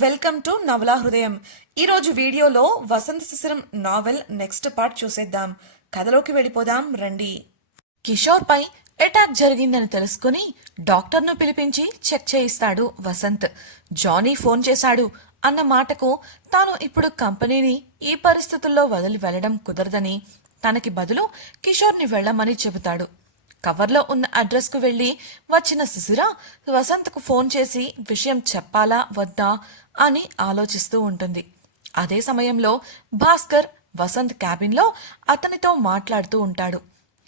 Welcome to నవలా హృదయం. ఈరోజు వీడియోలో Vasantha Sisiram novel next part చూసేద్దాం. కథలోకి వెళ్ళిపోదాం రండి. కిషోర్ పై అటాక్ జరిగిందని తెలుసుకుని డాక్టర్ను పిలిపించి చెక్ చేయిస్తాడు వసంత్. జానీ ఫోన్ చేశాడు అన్న మాటకు తాను ఇప్పుడు కంపెనీని ఈ పరిస్థితుల్లో వదిలి వెళ్ళడం కుదరదని. తనకి బదులు కిషోర్ని వెళ్ళమని చెబుతాడు. కవర్లో ఉన్న అడ్రస్కు వెళ్ళి వచ్చిన శిశిర వసంత్కు ఫోన్ చేసి విషయం చెప్పాలా వద్దా? అని ఆలోచిస్తూ ఉంటుంది. అదే సమయంలో భాస్కర్ వసంత్ క్యాబిన్లో అతనితో మాట్లాడుతూ ఉంటాడు.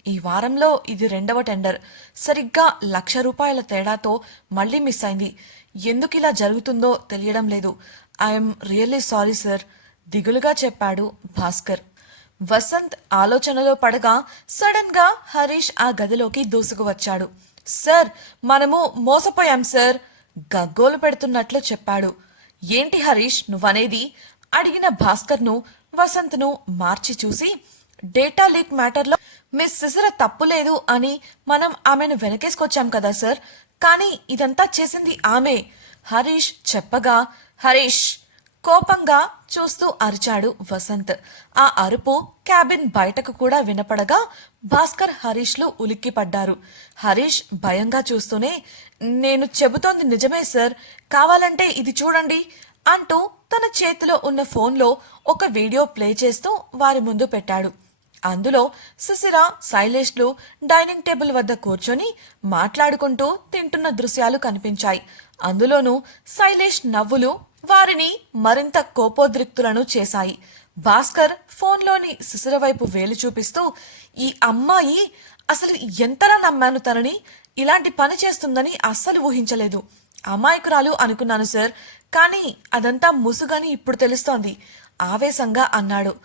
ఈ వారంలో ఇది రెండవ టెండర్. సరిగ్గా లక్ష రూపాయల తేడాతో మళ్ళీ మిస్ అయింది. ఎందుకు ఇలా జరుగుతుందో తెలియడం లేదు. ఐఎమ్ రియల్లీ సారీ సార్ దిగులుగా చెప్పాడు భాస్కర్. వసంత్ ఆలోచనలో పడగా సడన్గా హరీష్ ఆ గదిలోకి దూసుకు వచ్చాడు సార్ మనము మోసపోయాం సార్ గగ్గోలు పెడుతున్నట్లు చెప్పాడు. ఏంటి హరీష్ నువ్వనేది? అడిగిన భాస్కర్ను వసంత్ను మార్చి చూసి డేటా లీక్ మ్యాటర్లో మిస్ సిసర తప్పు లేదు అని మనం ఆమెను వెనకేసుకొచ్చాం కదా సార్ కానీ ఇదంతా చేసింది ఆమె హరీష్ చెప్పగా హరీష్ కోపంగా చూస్తూ అరిచాడు వసంత్. ఆ అరుపు క్యాబిన్ బయటకు కూడా వినపడగా భాస్కర్ హరీష్లు ఉలిక్కిపడ్డారు హరీష్ భయంగా చూస్తూనే నేను చెబుతోంది నిజమే సార్. కావాలంటే ఇది చూడండి అంటూ తన చేతిలో ఉన్న ఫోన్లో ఒక వీడియో ప్లే చేస్తూ వారి ముందు పెట్టాడు. అందులో సుశిర శైలేష్లు డైనింగ్ టేబుల్ వద్ద కూర్చొని మాట్లాడుకుంటూ తింటున్న దృశ్యాలు కనిపించాయి. అందులోనూ శైలేష్ నవ్వులు వారిని మరింత కోపోద్రిక్తులను చేశాయి. భాస్కర్ ఫోన్లోని శిశిర వైపు వేలు చూపిస్తూ ఈ అమ్మాయి అసలు ఎంతలా నమ్మాను తనని? ఇలాంటి పని చేస్తుందని అస్సలు ఊహించలేదు. అమాయకురాలు అనుకున్నాను సార్ కానీ అదంతా ముసుగని ఇప్పుడు తెలుస్తోంది ఆవేశంగా అన్నాడు.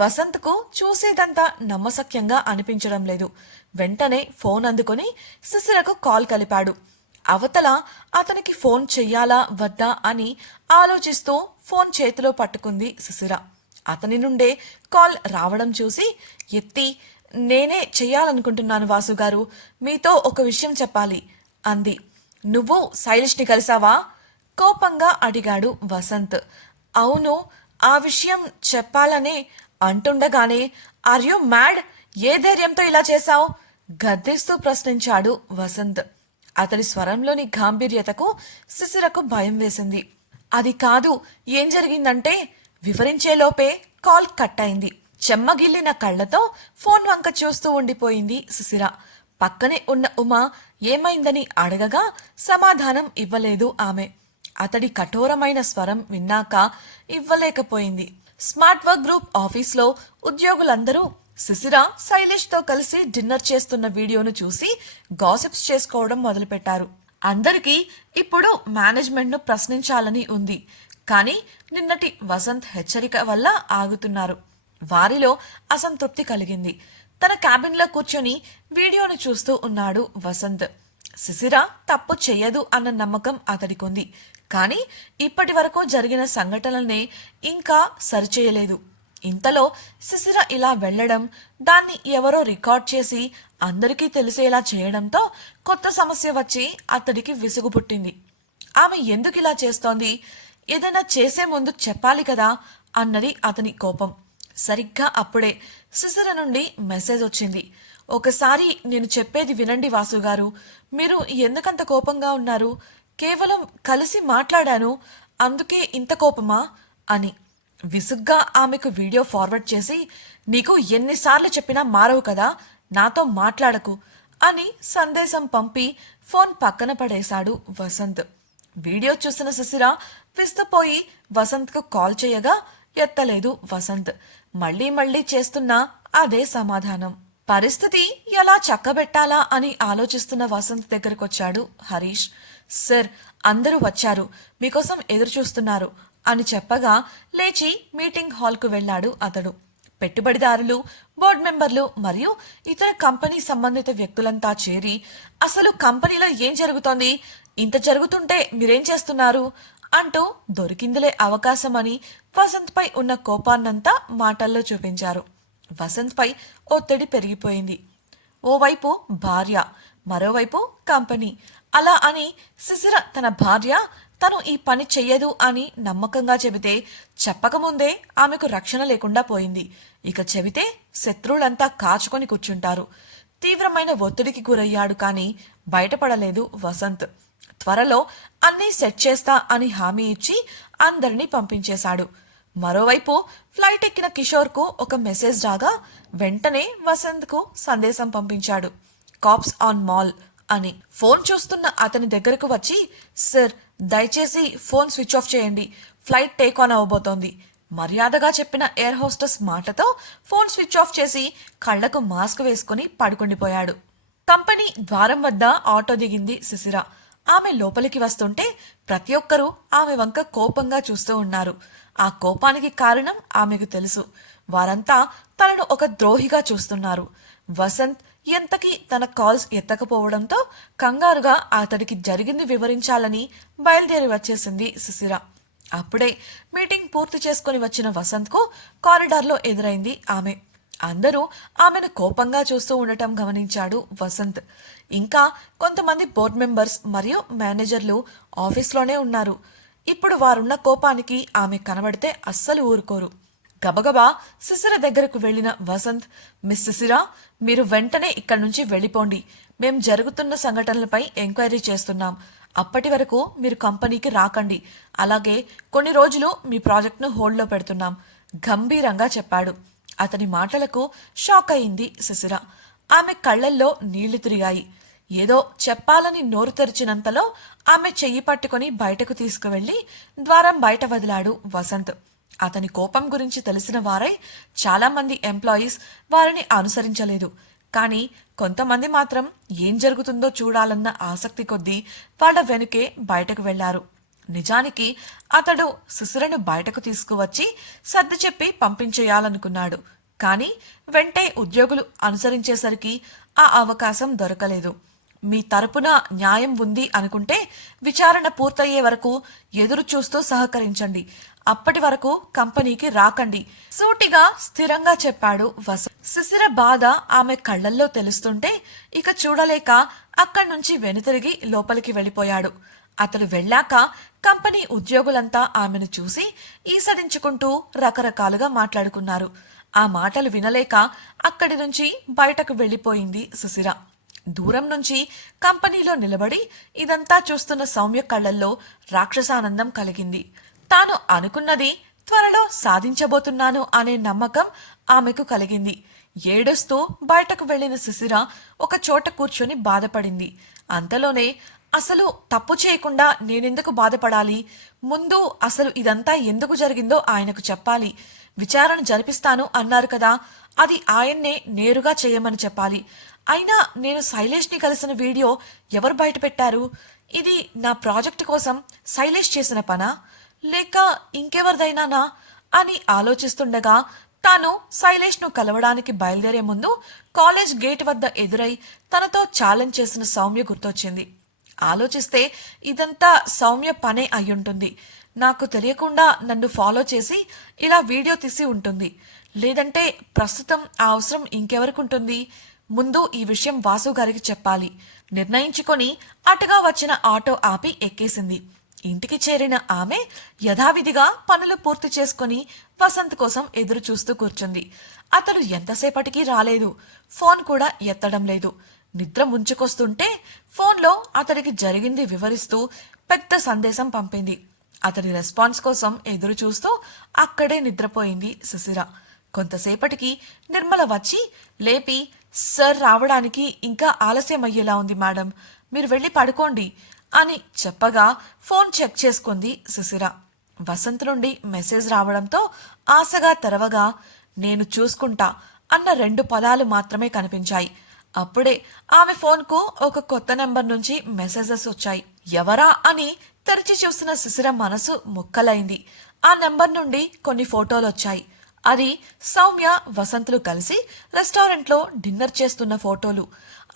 వసంత్కు చూసేదంతా నమ్మసక్యంగా అనిపించడం లేదు. వెంటనే ఫోన్ అందుకొని శిశిరకు కాల్ కలిపాడు. అవతల అతనికి ఫోన్ చెయ్యాలా వద్దా అని ఆలోచిస్తూ ఫోన్ చేతిలో పట్టుకుంది సుశిర అతని నుండే కాల్ రావడం చూసి ఎత్తి నేనే చెయ్యాలనుకుంటున్నాను వాసు గారు మీతో ఒక విషయం చెప్పాలి అంది. నువ్వు శైలిష్ని కలిసావా? కోపంగా అడిగాడు వసంత్. అవును ఆ విషయం చెప్పాలని అంటుండగానే ఆర్ యు మ్యాడ్ ఏ ధైర్యంతో ఇలా చేశావు? గద్దిస్తూ ప్రశ్నించాడు వసంత్. అతడి స్వరంలోని గాంభీర్యతకు శిశిరకు భయం వేసింది. అది కాదు ఏం జరిగిందంటే వివరించేలోపే కాల్ కట్ అయింది చెమ్మగిల్లిన కళ్ళతో ఫోన్ వంక చూస్తూ ఉండిపోయింది శిశిర. పక్కనే ఉన్న ఉమా ఏమైందని అడగగా సమాధానం ఇవ్వలేదు ఆమె. అతడి కఠోరమైన స్వరం విన్నాక ఇవ్వలేకపోయింది. స్మార్ట్ వర్క్ గ్రూప్ ఆఫీస్లో ఉద్యోగులందరూ శిశిర శైలేష్తో కలిసి డిన్నర్ చేస్తున్న వీడియోను చూసి గాసిప్స్ చేసుకోవడం మొదలుపెట్టారు. అందరికీ ఇప్పుడు మేనేజ్మెంట్ను ప్రశ్నించాలని ఉంది. కానీ నిన్నటి వసంత్ హెచ్చరిక వల్ల ఆగుతున్నారు. వారిలో అసంతృప్తి కలిగింది. తన క్యాబిన్లో కూర్చొని వీడియోను చూస్తూ ఉన్నాడు వసంత్. శిశిర తప్పు చెయ్యదు అన్న నమ్మకం అతడికుంది. కానీ ఇప్పటి వరకు జరిగిన సంఘటనలనే ఇంకా సరిచేయలేదు. ఇంతలో శిశిర ఇలా వెళ్ళడం దాన్ని ఎవరో రికార్డ్ చేసి అందరికీ తెలిసేలా చేయడంతో కొత్త సమస్య వచ్చి అతడికి విసుగు పుట్టింది. ఆమె ఎందుకు ఇలా చేస్తోంది? ఏదైనా చేసే ముందు చెప్పాలి కదా అన్నది అతని కోపం. సరిగ్గా అప్పుడే శిశిర నుండి మెసేజ్ వచ్చింది. ఒకసారి నేను చెప్పేది వినండి వాసు గారు. మీరు ఎందుకంత కోపంగా ఉన్నారు? కేవలం కలిసి మాట్లాడాను అందుకే ఇంత కోపమా? అని. విసుగ్గా ఆమెకు వీడియో ఫార్వర్డ్ చేసి నీకు ఎన్నిసార్లు చెప్పినా మారవు కదా నాతో మాట్లాడకు అని సందేశం పంపి ఫోన్ పక్కన పడేశాడు వసంత్. వీడియో చూసిన శిశిర విస్తుపోయి వసంత్కు కాల్ చేయగా ఎత్తలేదు వసంత్. మళ్ళీ మళ్ళీ చేస్తున్నా అదే సమాధానం. పరిస్థితి ఎలా చక్కబెట్టాలా అని ఆలోచిస్తున్న వసంత్ దగ్గరకొచ్చాడు హరీష్. సార్ అందరూ వచ్చారు. మీకోసం ఎదురు చూస్తున్నారు అని చెప్పగా లేచి మీటింగ్ హాల్కు వెళ్ళాడు అతడు. పెట్టుబడిదారులు బోర్డు మెంబర్లు మరియు ఇతర కంపెనీ సంబంధిత వ్యక్తులంతా చేరి అసలు కంపెనీలో ఏం జరుగుతోంది? ఇంత జరుగుతుంటే మీరేం చేస్తున్నారు? అంటూ దొరికిందిలే అవకాశమని వసంత్పై ఉన్న కోపాన్నంతా మాటల్లో చూపించారు. వసంత్పై ఒత్తిడి పెరిగిపోయింది. ఓవైపు భార్య మరోవైపు కంపెనీ అలా అని శిశిర తన భార్య తను ఈ పని చెయ్యదు అని నమ్మకంగా చెబితే చెప్పకముందే ఆమెకు రక్షణ లేకుండా పోయింది. ఇక చెబితే శత్రువులంతా కాచుకొని కూర్చుంటారు. తీవ్రమైన ఒత్తిడికి గురయ్యాడు కానీ బయటపడలేదు వసంత్. త్వరలో అన్నీ సెట్ చేస్తా అని హామీ ఇచ్చి అందరినీ పంపించేశాడు. మరోవైపు ఫ్లైట్ ఎక్కిన కిషోర్కు ఒక మెసేజ్ రాగా వెంటనే వసంత్కు సందేశం పంపించాడు. కాప్స్ ఆన్ మాల్ అని. ఫోన్ చూస్తున్న అతని దగ్గరకు వచ్చి సార్ దయచేసి ఫోన్ స్విచ్ ఆఫ్ చేయండి. ఫ్లైట్ టేక్ ఆన్ అవ్వబోతోంది మర్యాదగా చెప్పిన ఎయిర్ హోస్టెస్ మాటతో ఫోన్ స్విచ్ ఆఫ్ చేసి కళ్ళకు మాస్క్ వేసుకుని పడుకుండిపోయాడు. కంపెనీ ద్వారం వద్ద ఆటో దిగింది శిశిర ఆమె లోపలికి వస్తుంటే ప్రతి ఒక్కరూ ఆమె వంక కోపంగా చూస్తూ ఉన్నారు. ఆ కోపానికి కారణం ఆమెకు తెలుసు. వారంతా తనను ఒక ద్రోహిగా చూస్తున్నారు. వసంత్ ఎంతకీ తన కాల్స్ ఎత్తకపోవడంతో కంగారుగా అతడికి జరిగింది వివరించాలని బయలుదేరి వచ్చేసింది శిశిర అప్పుడే మీటింగ్ పూర్తి చేసుకుని వచ్చిన వసంత్కు కారిడార్లో ఎదురైంది ఆమె. అందరూ ఆమెను కోపంగా చూస్తూ ఉండటం గమనించాడు వసంత్. ఇంకా కొంతమంది బోర్డ్ మెంబర్స్ మరియు మేనేజర్లు ఆఫీస్లోనే ఉన్నారు. ఇప్పుడు వారున్న కోపానికి ఆమె కనబడితే అస్సలు ఊరుకోరు. గబగబా సిసిర దగ్గరకు వెళ్ళిన వసంత్ మిస్ శిశిర మీరు వెంటనే ఇక్కడి నుంచి వెళ్ళిపోండి. మేం జరుగుతున్న సంఘటనలపై ఎంక్వైరీ చేస్తున్నాం. అప్పటి వరకు మీరు కంపెనీకి రాకండి. అలాగే కొన్ని రోజులు మీ ప్రాజెక్ట్ను హోల్డ్లో పెడుతున్నాం గంభీరంగా చెప్పాడు. అతని మాటలకు షాక్ అయింది శిశిర ఆమె కళ్ళల్లో నీళ్ళు తిరిగాయి. ఏదో చెప్పాలని నోరు తెరిచినంతలో ఆమె చెయ్యి పట్టుకొని బయటకు తీసుకువెళ్ళి ద్వారం బయట వదిలాడు వసంత్. అతని కోపం గురించి తెలిసిన వారై చాలామంది ఎంప్లాయీస్ వారిని అనుసరించలేదు. కానీ కొంతమంది మాత్రం ఏం జరుగుతుందో చూడాలన్న ఆసక్తి కొద్దీ వాళ్ళ వెనుకే బయటకు వెళ్ళారు. నిజానికి అతడు శిశురను బయటకు తీసుకువచ్చి సర్ది చెప్పి పంపించేయాలనుకున్నాడు. కానీ వెంటే ఉద్యోగులు అనుసరించేసరికి ఆ అవకాశం దొరకలేదు. మీ తరపున న్యాయం ఉంది అనుకుంటే విచారణ పూర్తయ్యే వరకు ఎదురు చూస్తూ సహకరించండి. అప్పటి వరకు కంపెనీకి రాకండి. సూటిగా స్థిరంగా చెప్పాడు వసు. శిశిర బాధ ఆమె కళ్ళల్లో తెలుస్తుంటే ఇక చూడలేక అక్కడి నుంచి వెనుతిరిగి లోపలికి వెళ్ళిపోయాడు. అతడు వెళ్ళాక కంపెనీ ఉద్యోగులంతా ఆమెను చూసి ఈసడించుకుంటూ రకరకాలుగా మాట్లాడుకున్నారు. ఆ మాటలు వినలేక అక్కడి నుంచి బయటకు వెళ్ళిపోయింది సుశిర. దూరం నుంచి కంపెనీలో నిలబడి ఇదంతా చూస్తున్న సౌమ్య కళ్ళల్లో రాక్షసానందం కలిగింది. తాను అనుకున్నది త్వరలో సాధించబోతున్నాను అనే నమ్మకం ఆమెకు కలిగింది. ఏడుస్తూ బయటకు వెళ్ళిన శిశిర ఒక చోట కూర్చొని బాధపడింది. అంతలోనే అసలు తప్పు చేయకుండా నేనెందుకు బాధపడాలి? ముందు అసలు ఇదంతా ఎందుకు జరిగిందో ఆయనకు చెప్పాలి. విచారణ జరిపిస్తాను అన్నారు కదా అది ఆయన్నే నేరుగా చేయమని చెప్పాలి. అయినా నేను శైలేష్ని కలిసిన వీడియో ఎవరు బయటపెట్టారు ఇది నా ప్రాజెక్ట్ కోసం శైలేష్ చేసిన పనా? లేక ఇంకెవరిదైనానా అని ఆలోచిస్తుండగా తాను శైలేష్ను కలవడానికి బయలుదేరే ముందు కాలేజ్ గేట్ వద్ద ఎదురై తనతో ఛాలెంజ్ చేసిన సౌమ్య గుర్తొచ్చింది. ఆలోచిస్తే ఇదంతా సౌమ్య పనే అయ్యుంటుంది. నాకు తెలియకుండా నన్ను ఫాలో చేసి ఇలా వీడియో తీసి ఉంటుంది. లేదంటే ప్రస్తుతం ఆ అవసరం ఇంకెవరికి ఉంటుంది ముందు ఈ విషయం వాసు గారికి చెప్పాలి. నిర్ణయించుకొని అటుగా వచ్చిన ఆటో ఆపి ఎక్కేసింది. ఇంటికి చేరిన ఆమె యథావిధిగా పనులు పూర్తి చేసుకుని వసంత్ కోసం ఎదురు చూస్తూ కూర్చుంది. అతడు ఎంతసేపటికి రాలేదు. ఫోన్ కూడా ఎత్తడం లేదు. నిద్ర ముంచుకొస్తుంటే ఫోన్లో అతడికి జరిగింది వివరిస్తూ పెద్ద సందేశం పంపింది. అతడి రెస్పాన్స్ కోసం ఎదురు చూస్తూ అక్కడే నిద్రపోయింది సుశిర కొంతసేపటికి నిర్మల వచ్చి లేపి సార్ రావడానికి ఇంకా ఆలస్యం అయ్యేలా ఉంది మేడం. మీరు వెళ్ళి పడుకోండి. అని చెప్పగా ఫోన్ చెక్ చేసుకుంది సుశిర వసంత్ నుండి మెసేజ్ రావడంతో ఆశగా తెరవగా నేను చూసుకుంటా అన్న రెండు పదాలు మాత్రమే కనిపించాయి. అప్పుడే ఆమె ఫోన్కు ఒక కొత్త నెంబర్ నుంచి మెసేజెస్ వచ్చాయి. ఎవరా అని తెరిచి చూసిన శిశిర మనసు ముక్కలైంది. ఆ నెంబర్ నుండి కొన్ని ఫోటోలు వచ్చాయి. అది సౌమ్య వసంతులు కలిసి రెస్టారెంట్లో డిన్నర్ చేస్తున్న ఫోటోలు.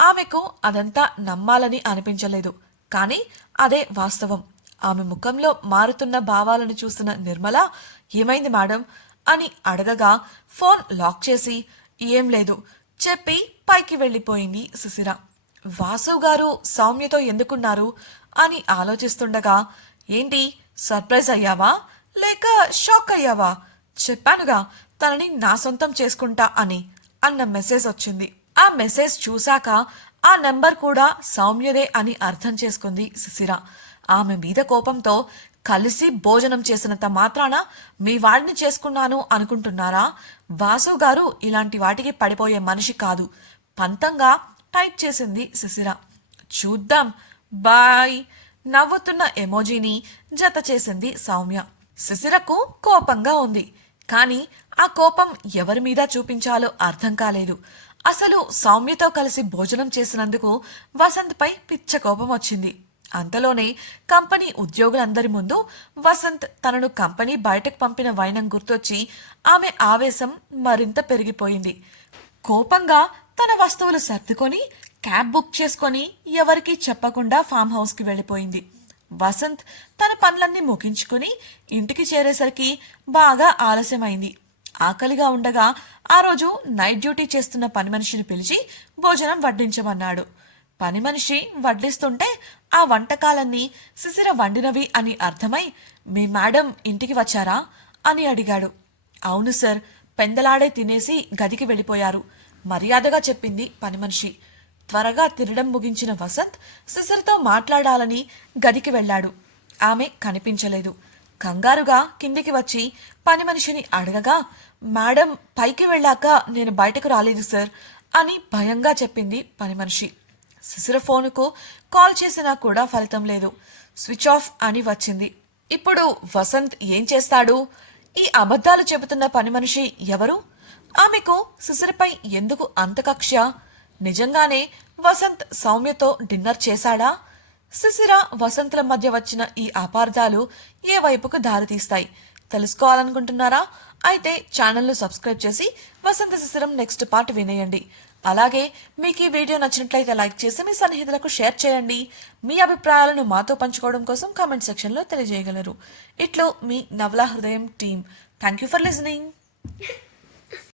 ఆమెకు అదంతా నమ్మాలని అనిపించలేదు. కానీ అదే వాస్తవం. ఆమె ముఖంలో మారుతున్న భావాలను చూసిన నిర్మల ఏమైంది మేడం? అని అడగగా ఫోన్ లాక్ చేసి ఏం లేదు చెప్పి పైకి వెళ్ళిపోయింది సుశిర వాసు గారు సౌమ్యతో ఎందుకున్నారు? అని ఆలోచిస్తుండగా ఏంటి సర్ప్రైజ్ అయ్యావా? లేక షాక్ అయ్యావా? చెప్పానుగా తనని నా సొంతం చేసుకుంటా అని అన్న మెసేజ్ వచ్చింది. ఆ మెసేజ్ చూశాక ఆ నెంబర్ కూడా సౌమ్యదే అని అర్థం చేసుకుంది శిశిర ఆమె మీద కోపంతో కలిసి భోజనం చేసినంత మాత్రాన మీ వాడిని చేసుకున్నాను అనుకుంటున్నారా? వాసు గారు ఇలాంటి వాటికి పడిపోయే మనిషి కాదు. పంతంగా టైప్ చేసింది శిశిర చూద్దాం. బాయ్. నవ్వుతున్న ఎమోజీని జత చేసింది సౌమ్య. శిశిరకు కోపంగా ఉంది. కానీ ఆ కోపం ఎవరి మీద చూపించాలో అర్థం కాలేదు. అసలు సౌమ్యతో కలిసి భోజనం చేసినందుకు వసంత్పై పిచ్చ కోపం వచ్చింది. అంతలోనే కంపెనీ ఉద్యోగులందరి ముందు వసంత్ తనను కంపెనీ బయటకు పంపిన వైనం గుర్తొచ్చి ఆమె ఆవేశం మరింత పెరిగిపోయింది. కోపంగా తన వస్తువులు సర్దుకొని క్యాబ్ బుక్ చేసుకొని ఎవరికీ చెప్పకుండా ఫామ్ హౌస్కి వెళ్ళిపోయింది. వసంత్ తన పనులన్నీ ముగించుకుని ఇంటికి చేరేసరికి బాగా ఆలస్యమైంది. ఆకలిగా ఉండగా ఆ రోజు నైట్ డ్యూటీ చేస్తున్న పని మనిషిని పిలిచి భోజనం వడ్డించమన్నాడు. పని మనిషి వడ్డిస్తుంటే ఆ వంటకాలన్నీ శిశిర వండినవి అని అర్థమై మీ మేడం ఇంటికి వచ్చారా? అని అడిగాడు. అవును సార్ పెందలాడే తినేసి గదికి వెళ్ళిపోయారు మర్యాదగా చెప్పింది పని మనిషి. త్వరగా తినడం ముగించిన వసంత్ శిశిరతో మాట్లాడాలని గదికి వెళ్ళాడు. ఆమె కనిపించలేదు. కంగారుగా కిందికి వచ్చి పని మనిషిని అడగగా మేడం పైకి వెళ్ళాక నేను బయటకు రాలేదు సార్ అని భయంగా చెప్పింది పని మనిషి. శిశుర ఫోనుకు కాల్ చేసినా కూడా ఫలితం లేదు. స్విచ్ ఆఫ్ అని వచ్చింది. ఇప్పుడు వసంత్ ఏం చేస్తాడు? ఈ అబద్ధాలు చెబుతున్న పని మనిషి ఎవరు? ఆమెకు శిశురపై ఎందుకు అంత కక్ష? నిజంగానే వసంత్ సౌమ్యతో డిన్నర్ చేశాడా? శిశిర వసంతుల మధ్య వచ్చిన ఈ అపార్థాలు ఏ వైపుకు దారితీస్తాయి? తెలుసుకోవాలనుకుంటున్నారా? అయితే ఛానల్ను సబ్స్క్రైబ్ చేసి వసంత శిశిరం నెక్స్ట్ పార్ట్ వినేయండి. అలాగే మీకు ఈ వీడియో నచ్చినట్లయితే లైక్ చేసి మీ సన్నిహితులకు షేర్ చేయండి. మీ అభిప్రాయాలను మాతో పంచుకోవడం కోసం కామెంట్ సెక్షన్లో తెలియజేయగలరు. ఇట్లో మీ Navala Hrudayam team thank you for listening.